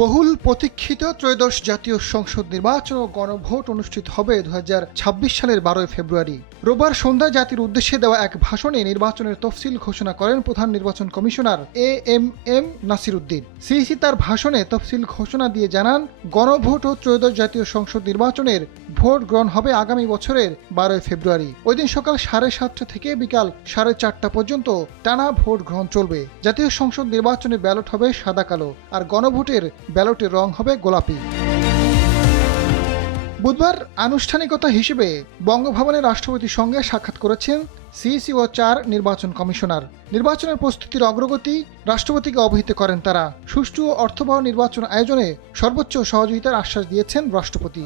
বহুল প্রতীক্ষিত ত্রয়োদশ জাতীয় সংসদ নির্বাচন ও গণভোট অনুষ্ঠিত হবে 2026 সালের 12 ফেব্রুয়ারি। রোববার সন্ধ্যায় জাতির উদ্দেশ্যে দেওয়া এক ভাষণে নির্বাচনের তফসিল ঘোষণা করেন প্রধান নির্বাচন commissioner AMM Nasir Uddin. CEC তার ভাষণে তফসিল ঘোষণা দিয়ে জানান, গণভোট ও ত্রয়োদশ জাতীয় সংসদ নির্বাচনের ভোট গ্রহণ হবে আগামী বছরের 12 ফেব্রুয়ারি। ওই দিন সকাল 7:30 থেকে বিকাল 4:30 পর্যন্ত টানা ভোট গ্রহণ চলবে। জাতীয় সংসদ নির্বাচনে ব্যালট হবে সাদা কালো, আর গণভোটের ব্যালটের রং হবে গোলাপি। বুধবার আনুষ্ঠানিকতা হিসেবে বঙ্গভবনে রাষ্ট্রপতির সঙ্গে সাক্ষাৎ করেছেন সিইসি ও 4 নির্বাচন কমিশনার। নির্বাচনের প্রস্তুতির অগ্রগতি রাষ্ট্রপতিকে অবহিত করেন তারা। সুষ্ঠু ও অর্থবহ নির্বাচন আয়োজনে সর্বোচ্চ সহযোগিতার আশ্বাস দিয়েছেন রাষ্ট্রপতি।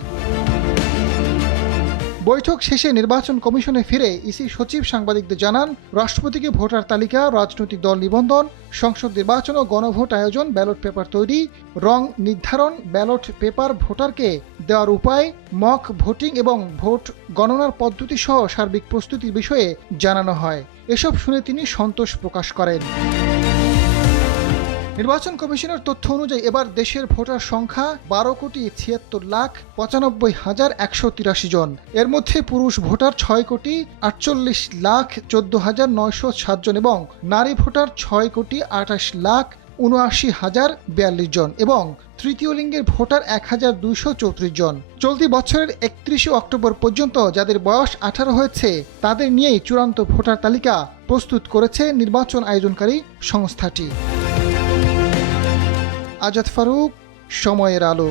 বৈঠক শেষে নির্বাচন কমিশনে ফিরে ইসি সচিব সাংবাদিকদের জানান, রাষ্ট্রপতিকে ভোটার তালিকা, রাজনৈতিক দল নিবন্ধন, সংসদ নির্বাচন ও গণভোট আয়োজন, ব্যালট পেপার তৈরি, রং নির্ধারণ, ব্যালট পেপার ভোটারকে দেওয়ার উপায়, মক ভোটিং এবং ভোট গণনার পদ্ধতি সহ সার্বিক প্রস্তুতির বিষয়ে জানানো হয়। এসব শুনে তিনি সন্তোষ প্রকাশ করেন। নির্বাচন কমিশনের তথ্য অনুযায়ী এবার দেশের ভোটার সংখ্যা 12,76,95,183 জন। এর মধ্যে পুরুষ ভোটার 6,48,14,907 জন এবং নারী ভোটার 6,28,79,042 জন এবং তৃতীয় লিঙ্গের ভোটার 1,234 জন। চলতি বছরের 31 অক্টোবর পর্যন্ত যাদের বয়স 18 হয়েছে তাদের নিয়েই চূড়ান্ত ভোটার তালিকা প্রস্তুত করেছে নির্বাচন আয়োজনকারী সংস্থাটি। আজাদ ফারুক, সময়ের আলো।